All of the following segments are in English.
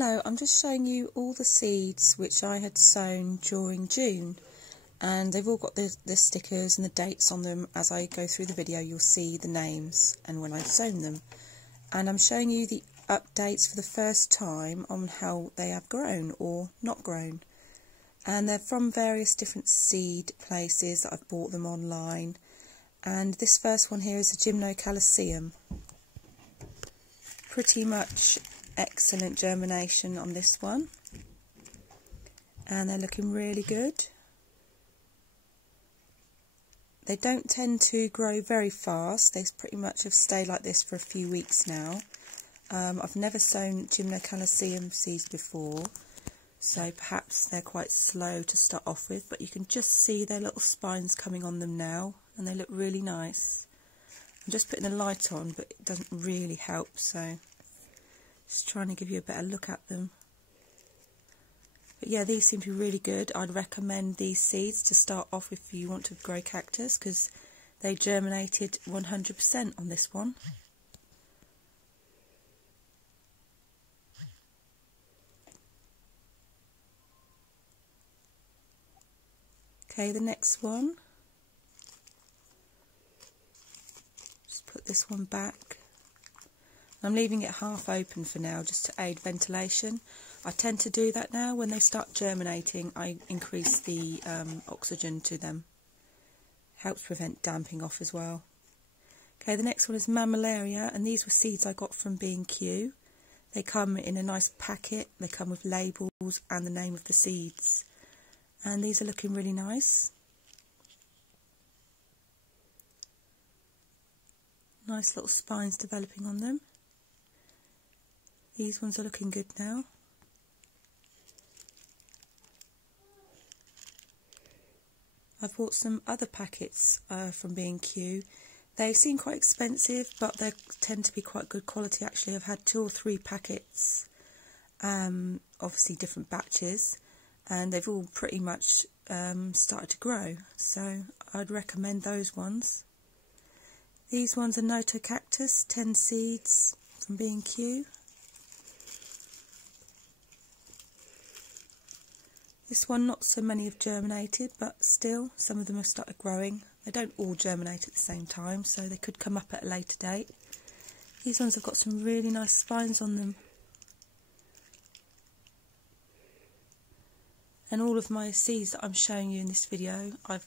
Hello, I'm just showing you all the seeds which I had sown during June, and they've all got the stickers and the dates on them. As I go through the video you'll see the names and when I've sown them, and I'm showing you the updates for the first time on how they have grown or not grown, and they're from various different seed places that I've bought them online. And this first one here is a germination. Pretty much excellent germination on this one, and they're looking really good. They don't tend to grow very fast. They pretty much have stayed like this for a few weeks now. I've never sown germination seeds before, so perhaps they're quite slow to start off with, but you can just see their little spines coming on them now, and they look really nice. I'm just putting the light on, but it doesn't really help, so just trying to give you a better look at them. But yeah, these seem to be really good. I'd recommend these seeds to start off if you want to grow cactus, because they germinated 100% on this one. Okay, the next one. Just put this one back. I'm leaving it half open for now just to aid ventilation. I tend to do that now. When they start germinating, I increase the oxygen to them. Helps prevent damping off as well. Okay, the next one is mammillaria, and these were seeds I got from B&Q. They come in a nice packet. They come with labels and the name of the seeds. And these are looking really nice. Nice little spines developing on them. These ones are looking good now. I've bought some other packets from B&Q. They seem quite expensive, but they tend to be quite good quality actually. I've had 2 or 3 packets, obviously different batches, and they've all pretty much started to grow, so I'd recommend those ones. These ones are Cactus, 10 seeds from B&Q. This one, not so many have germinated, but still, some of them have started growing. They don't all germinate at the same time, so they could come up at a later date. These ones have got some really nice spines on them. And all of my seeds that I'm showing you in this video, I'm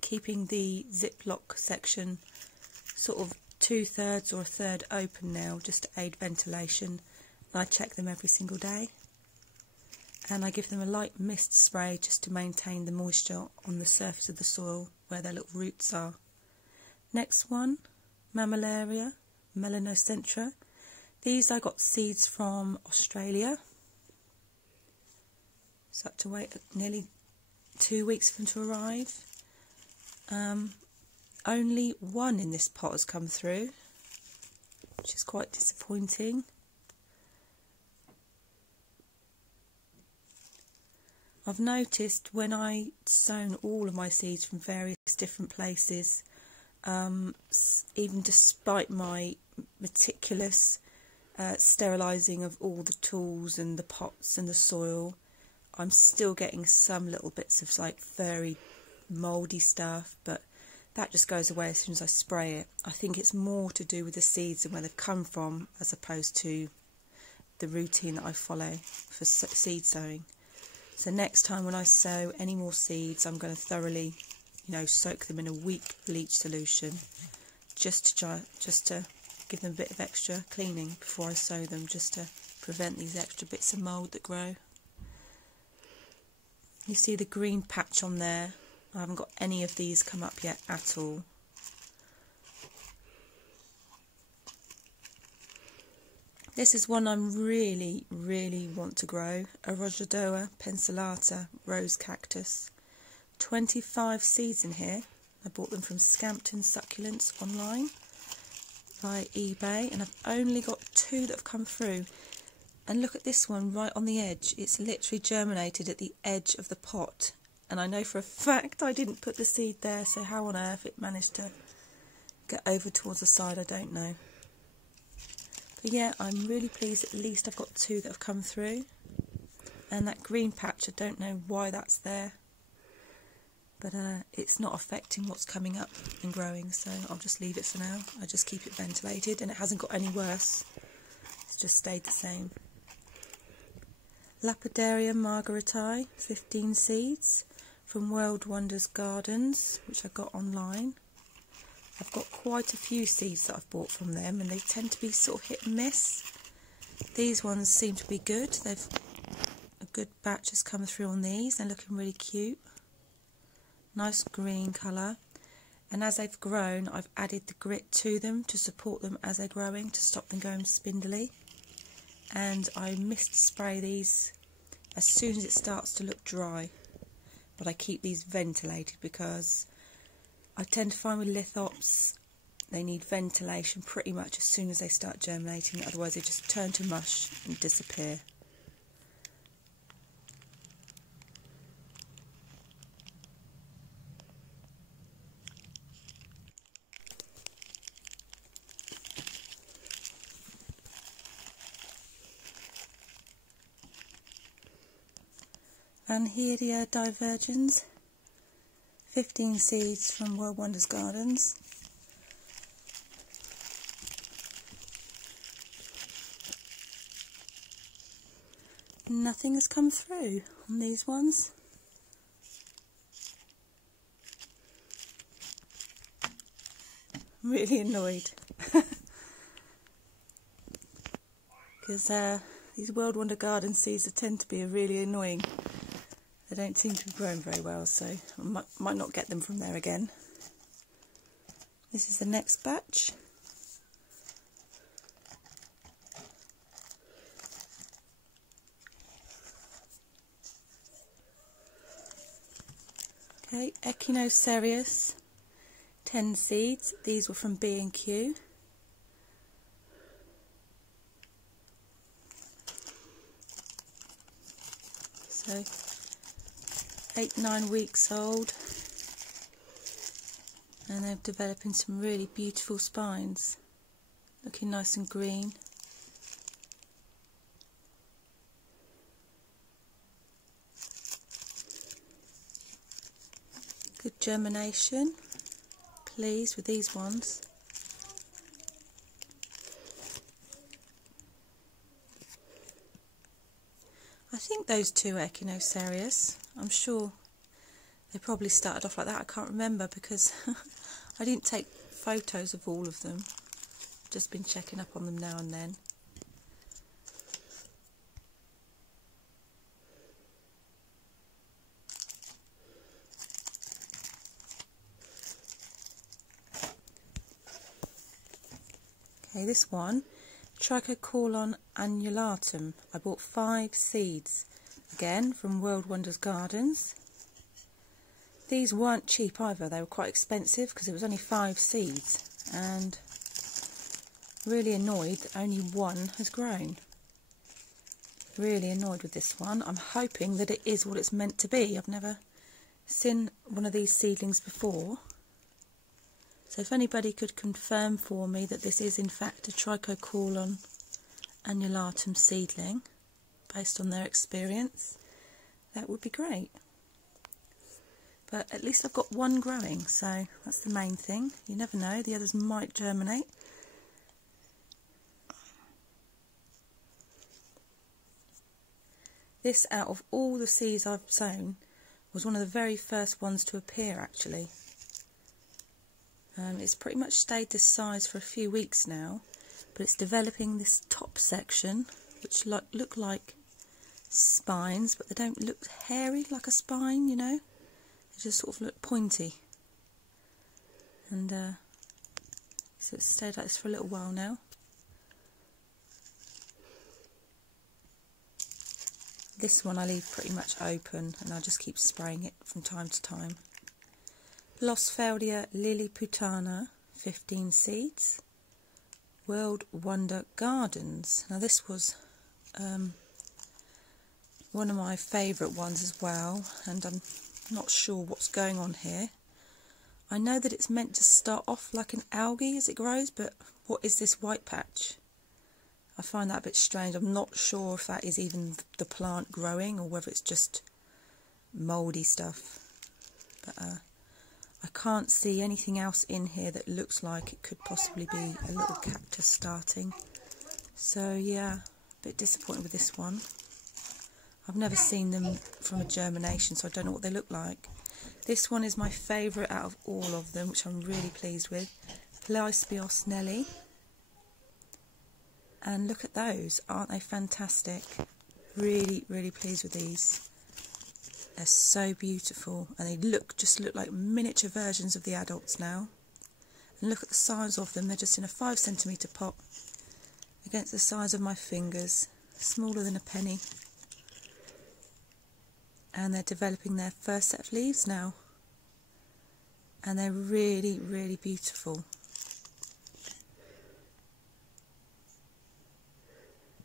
keeping the Ziploc section sort of 2/3 or 1/3 open now, just to aid ventilation. And I check them every single day. And I give them a light mist spray just to maintain the moisture on the surface of the soil where their little roots are. Next one, mammillaria, melanocentra. These I got seeds from Australia. So I had to wait nearly 2 weeks for them to arrive. Only one in this pot has come through, which is quite disappointing. I've noticed when I sown all of my seeds from various different places, even despite my meticulous sterilising of all the tools and the pots and the soil, I'm still getting some little bits of like furry, mouldy stuff, but that just goes away as soon as I spray it. I think it's more to do with the seeds and where they've come from, as opposed to the routine that I follow for seed sowing. So next time when I sow any more seeds, I'm going to thoroughly, soak them in a weak bleach solution, just to give them a bit of extra cleaning before I sow them, just to prevent these extra bits of mould that grow. You see the green patch on there. I haven't got any of these come up yet at all. This is one I'm really want to grow, a Rojadoa pensillata rose cactus. 25 seeds in here. I bought them from Scampton Succulents online via eBay, and I've only got 2 that have come through. And look at this one right on the edge. It's literally germinated at the edge of the pot, and I know for a fact I didn't put the seed there, so how on earth it managed to get over towards the side, I don't know. But yeah, I'm really pleased at least I've got 2 that have come through. And that green patch, I don't know why that's there. But it's not affecting what's coming up and growing, so I'll just leave it for now. I just keep it ventilated, and it hasn't got any worse. It's just stayed the same. Lapidaria margaritae, 15 seeds from World Wonders Gardens, which I got online. I've got quite a few seeds that I've bought from them, and they tend to be sort of hit and miss. These ones seem to be good. They've a good batch has come through on these. They're looking really cute. Nice green colour. And as they've grown, I've added the grit to them to support them as they're growing, to stop them going spindly. And I mist spray these as soon as it starts to look dry. But I keep these ventilated because I tend to find with lithops they need ventilation pretty much as soon as they start germinating, otherwise they just turn to mush and disappear. Anheria divergens, 15 seeds from World Wonders Gardens. Nothing has come through on these ones. I'm really annoyed because these World Wonder Garden seeds tend to be really annoying. They don't seem to be growing very well, so I might not get them from there again. This is the next batch. Okay, Echinocerius, 10 seeds. These were from B&Q. So 8-9 weeks old, and they're developing some really beautiful spines, looking nice and green. Good germination, pleased with these ones. I think those 2 Echinocerius, I'm sure they probably started off like that. I can't remember because I didn't take photos of all of them. I've just been checking up on them now and then. Okay, this one, Trichocolon annulatum. I bought 5 seeds, again from World Wonders Gardens. These weren't cheap either, they were quite expensive because it was only 5 seeds, and really annoyed that only 1 has grown. Really annoyed with this one. I'm hoping that it is what it's meant to be. I've never seen one of these seedlings before. So if anybody could confirm for me that this is in fact a Trichocolon annulatum seedling, based on their experience, that would be great. But at least I've got 1 growing, so that's the main thing. You never know, the others might germinate. This, out of all the seeds I've sown, was one of the very first ones to appear actually. It's pretty much stayed this size for a few weeks now, but it's developing this top section, which look like spines, but they don't look hairy like a spine, you know. They just sort of look pointy. And so it's stayed like this for a little while now. This one I leave pretty much open, and I just keep spraying it from time to time. Losfeldia lilliputana, 15 seeds. World Wonder Gardens. Now this was one of my favourite ones as well, and I'm not sure what's going on here. I know that it's meant to start off like an algae as it grows, but what is this white patch? I find that a bit strange. I'm not sure if that is even the plant growing or whether it's just mouldy stuff. But I can't see anything else in here that looks like it could possibly be a little cactus starting. So yeah, a bit disappointed with this one. I've never seen them from a germination, so I don't know what they look like. This one is my favourite out of all of them, which I'm really pleased with. Pleispios Nelly. And look at those, aren't they fantastic? Really, really pleased with these. They're so beautiful, and they just look like miniature versions of the adults now. And look at the size of them. They're just in a 5cm pot against the size of my fingers, smaller than a penny. And they're developing their first set of leaves now, and they're really, really beautiful.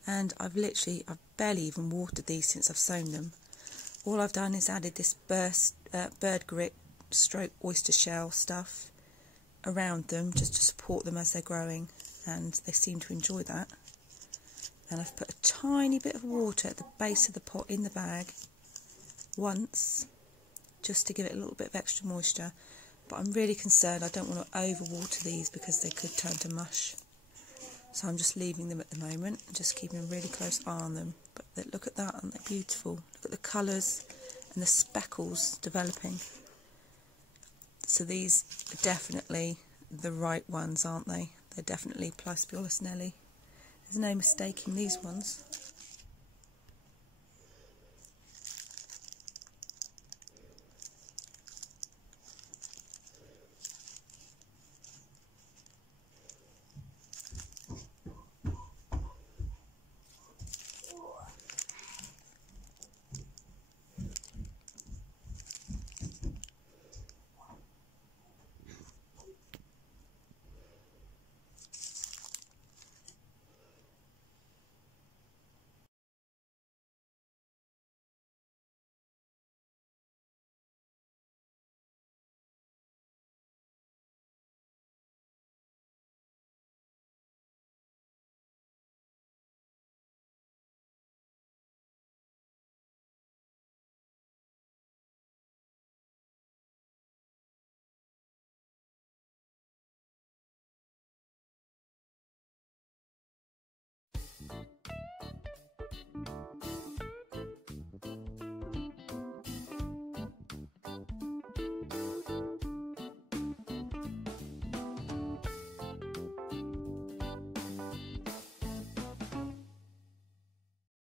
And I've barely even watered these since I've sown them. All I've done is added this bird grit stroke oyster shell stuff around them just to support them as they're growing, and they seem to enjoy that. And I've put a tiny bit of water at the base of the pot in the bag once, just to give it a little bit of extra moisture. But I'm really concerned I don't want to overwater these because they could turn to mush. So I'm just leaving them at the moment and just keeping a really close eye on them. But look at that, aren't they beautiful? Look at the colours and the speckles developing. So these are definitely the right ones, aren't they? They're definitely Pleispios Nelly. There's no mistaking these ones.